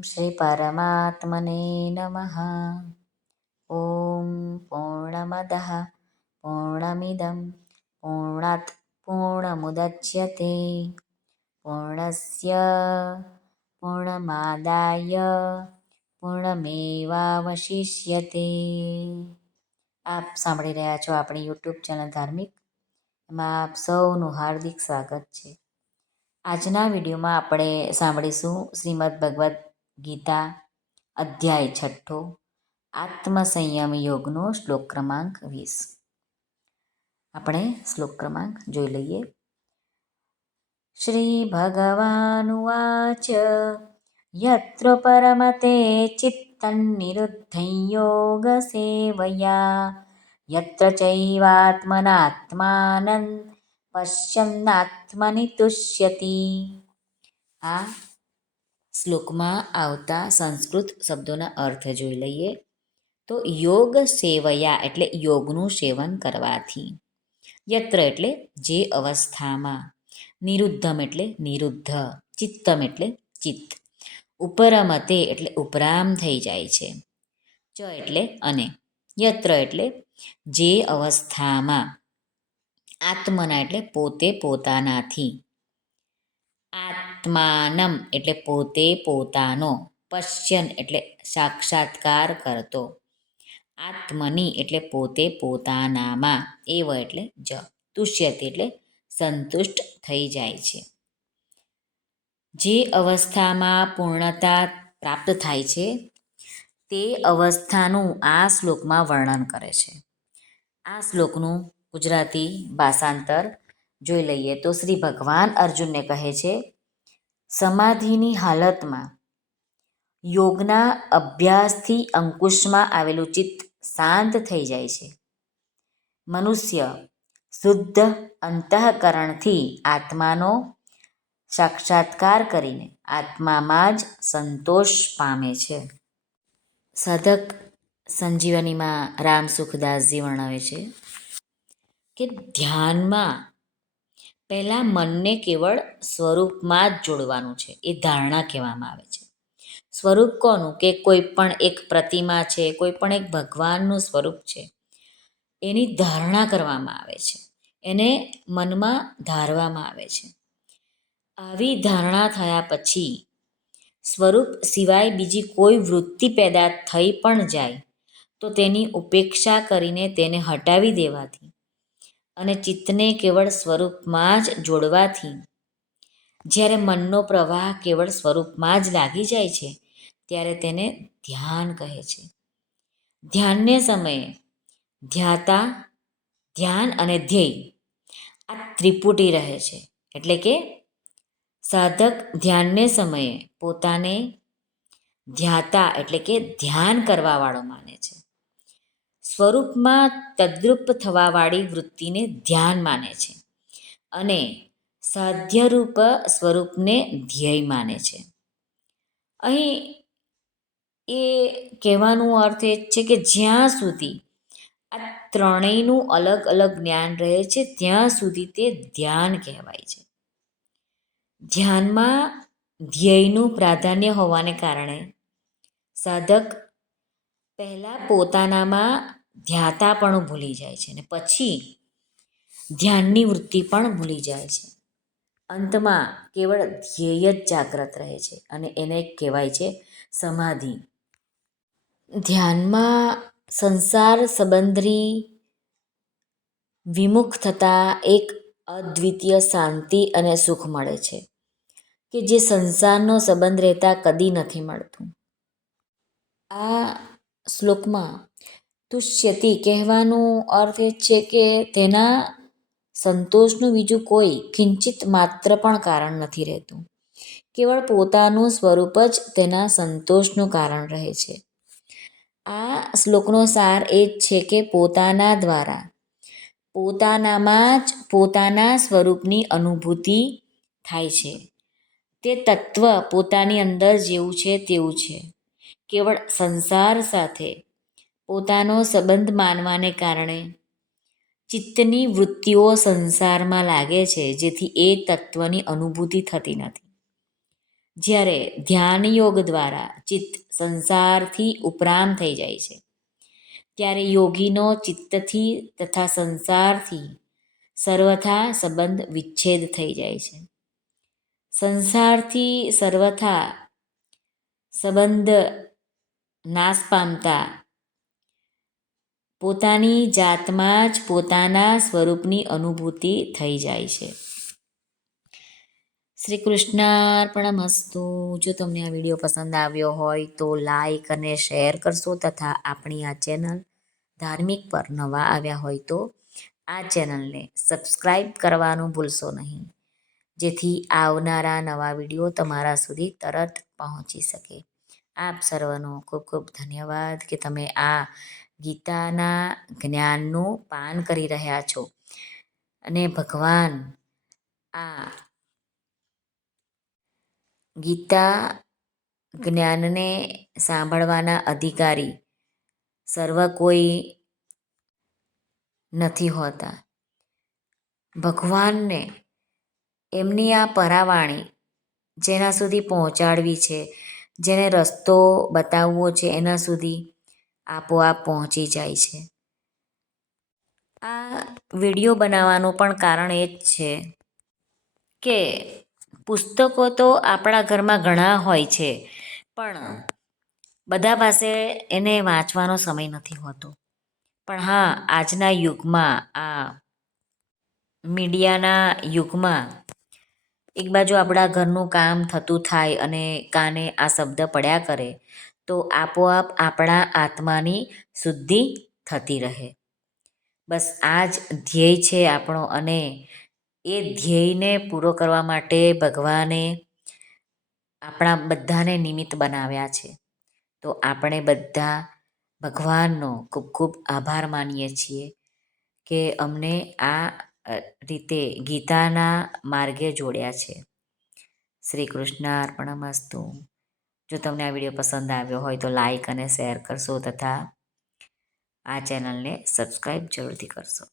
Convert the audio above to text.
શ્રી પરમાત્મને નમઃ ઓમ પૂર્ણમદ પૂર્ણમિદમ પૂર્ણાત પૂર્ણમુદચ્યતે પૂર્ણસ્ય પૂર્ણમાદાય પૂર્ણમેવાવશિષ્યતે આપ સાંભળી રહ્યા છો આપણી યુટ્યુબ ચેનલ ધાર્મિક એમાં આપ સૌનું હાર્દિક સ્વાગત છે આજના વિડીયોમાં આપણે સાંભળીશું શ્રીમદ ભગવદ્ ગીતા, અધ્યાય છઠ્ઠો, આત્મસંયમ યોગનો શ્લોક ક્રમાંક વીસ. આપણે શ્લોક ક્રમાંક જોઈ લઈએ. શ્રી ભગવાનુવાચ યત્ર પરમતે ચિત્તં નિરુદ્ધં યોગ સેવયા, યત્ર ચૈવાત્મનાત્માનં પશ્યન્નાત્મનિ તુષ્યતિ આ શ્લોકમાં આવતા સંસ્કૃત શબ્દોના અર્થ જોઈ લઈએ. તો યોગ સેવયા એટલે યોગનું સેવન કરવાથી. યત્ર એટલે જે અવસ્થામાં. નિરુદ્ધમ એટલે નિરુદ્ધ. ચિત્તમ એટલે ચિત્ત. ઉપરમતે એટલે ઉપરામ થઈ જાય છે. ચ એટલે અને. યત્ર એટલે જે અવસ્થામાં. આત્મના એટલે પોતે પોતાનાથી. આત્માનમ એટલે પોતે પોતાનો પશ્યન એટલે સાક્ષાત્કાર કરતો. આત્મની એટલે પોતે પોતાનામાં, એવ એટલે જ, તુષ્યતિ એટલે સંતુષ્ટ થઈ જાય છે. જે અવસ્થામાં પૂર્ણતા પ્રાપ્ત થાય છે, તે અવસ્થાનું આ શ્લોકમાં વર્ણન કરે છે. આ શ્લોકનું ગુજરાતી ભાષાંતર જોઈ લઈએ તો શ્રી ભગવાન અર્જુનને કહે છે, સમાધિની હાલતમાં યોગના અભ્યાસથી અંકુશમાં આવેલું ચિત્ત શાંત થઈ જાય છે. મનુષ્ય શુદ્ધ અંતઃકરણથી આત્માનો સાક્ષાત્કાર કરીને આત્મામાં જ સંતોષ પામે છે. સાધક સંજીવનીમાં રામ સુખદાસજી વર્ણવે છે કે ધ્યાનમાં પહેલાં મનને કેવળ સ્વરૂપમાં જ જોડવાનું છે, એ ધારણા કહેવામાં આવે છે. સ્વરૂપ કોનું? કે કોઈ પણ એક પ્રતિમા છે, કોઈ પણ એક ભગવાનનું સ્વરૂપ છે, એની ધારણા કરવામાં આવે છે, એને મનમાં ધારવામાં આવે છે. આવી ધારણા થયા પછી સ્વરૂપ સિવાય બીજી કોઈ વૃત્તિ પેદા થઈ પણ જાય, તો તેની ઉપેક્ષા કરીને તેને હટાવી દેવાથી અને ચિત્તને કેવળ સ્વરૂપમાં જ જોડવાથી. જ્યારે મનનો પ્રવાહ કેવળ સ્વરૂપમાં જ લાગી જાય છે, ત્યારે તેને ધ્યાન કહે છે. ધ્યાનને સમયે ધ્યાતા, ધ્યાન અને ધ્યેય આ ત્રિપુટી રહે છે. એટલે કે સાધક ધ્યાનને સમયે પોતાને ધ્યાતા એટલે કે ધ્યાન કરવાવાળો માને છે. સ્વરૂપમાં તદ્રુપ થવાવાળી વૃત્તિને ધ્યાન માને છે અને સાધ્યરૂપ સ્વરૂપને ધ્યેય માને છે. અહીં એ કહેવાનું અર્થ એ છે કે જ્યાં સુધી આ ત્રણેયનું અલગ અલગ જ્ઞાન રહે છે, ત્યાં સુધી તે ધ્યાન કહેવાય છે. ધ્યાનમાં ધ્યેયનું પ્રાધાન્ય હોવાને કારણે સાધક પહેલાં પોતાનામાં ધ્યાતા પણ ભૂલી જાય છે અને પછી ધ્યાનની વૃત્તિ પણ ભૂલી જાય છે. અંતમાં કેવળ ધ્યેય જ જાગ્રત રહે છે અને એને કહેવાય છે સમાધિ. ધ્યાનમાં સંસાર સંબંધી વિમુખ થતાં એક અદ્વિતીય શાંતિ અને સુખ મળે છે કે જે સંસારનો સંબંધ રહેતા કદી નથી મળતું. આ શ્લોકમાં તુષ્યતિ કહેવાનું અર્થ એ છે કે તેના સંતોષનું બીજું કોઈ કિંચિત માત્ર પણ કારણ નથી રહેતું. કેવળ પોતાનું સ્વરૂપ જ તેના સંતોષનું કારણ રહે છે. આ શ્લોકનો સાર એ જ છે કે પોતાના દ્વારા, પોતાનામાં જ પોતાના સ્વરૂપની અનુભૂતિ થાય છે. તે તત્વ પોતાની અંદર જેવું છે તેવું છે. કેવળ સંસાર સાથે પોતાનો સંબંધ માનવાને કારણે. ચિત્તની વૃત્તિઓ સંસારમાં લાગે છે, જેથી એ તત્વની અનુભૂતિ થતી નથી. જ્યારે ધ્યાન યોગ દ્વારા ચિત્ત સંસારથી ઉપરામ થઈ જાય છે, ત્યારે યોગીનો ચિત્તથી તથા સંસારથી સર્વથા સંબંધ વિચ્છેદ થઈ જાય છે. સંસારથી સર્વથા સંબંધ નાશ પામતા પોતાની જાતમાં જ પોતાના સ્વરૂપની અનુભૂતિ થઈ જાય છે. શ્રી કૃષ્ણાર્પણમસ્તુ જો તમને આ વીડિયો પસંદ આવ્યો હોય તો લાઈક અને શેર કરશો તથા આપણી આ ચેનલ ધાર્મિક પર નવા આવ્યા હોય તો આ ચેનલને સબસ્ક્રાઈબ કરવાનું ભૂલશો નહીં. જેથી આવનારા નવા વીડિયો તમારા સુધી તરત પહોંચી શકે. આપ સર્વનો ખૂબ ખૂબ ધન્યવાદ કે તમે આ ગીતાના જ્ઞાનનું પાન કરી રહ્યા છો. અને ભગવાન આ ગીતા જ્ઞાનને સાંભળવાના અધિકારી સર્વ કોઈ નથી હોતા. ભગવાનને એમની આ પરાવાણી જેના સુધી પહોંચાડવી છે જેને રસ્તો બતાવવો છે એના સુધી આપોઆપ પહોંચી જાય છે. આ વીડિયો બનાવવાનું પણ કારણ એ જ છે કે પુસ્તકો તો આપણા ઘરમાં ઘણા હોય છે, પણ બધા પાસે એને વાંચવાનો સમય નથી હોતો. પણ હા, આજના યુગમાં, આ મીડિયાના યુગમાં એક બાજુ આપણા ઘરનું કામ થતું થાય અને કાને આ શબ્દ પડ્યા કરે, તો આપોઆપ આપણા આત્માની શુદ્ધિ થતી રહે. બસ આ જ ધ્યેય છે આપણો અને એ ધ્યેયને પૂરો કરવા માટે ભગવાને આપણા બધાને નિમિત્ત બનાવ્યા છે. તો આપણે બધા ભગવાનનો ખૂબ ખૂબ આભાર માનીએ છીએ કે અમને આ રીતે ગીતાના માર્ગે જોડ્યા છે. શ્રી કૃષ્ણ અર્પણમસ્તુ જો તમને આ વીડિયો પસંદ આવ્યો હોય તો લાઈક અને શેર કરશો તથા આ ચેનલને સબસ્ક્રાઈબ જરૂરથી કરશો.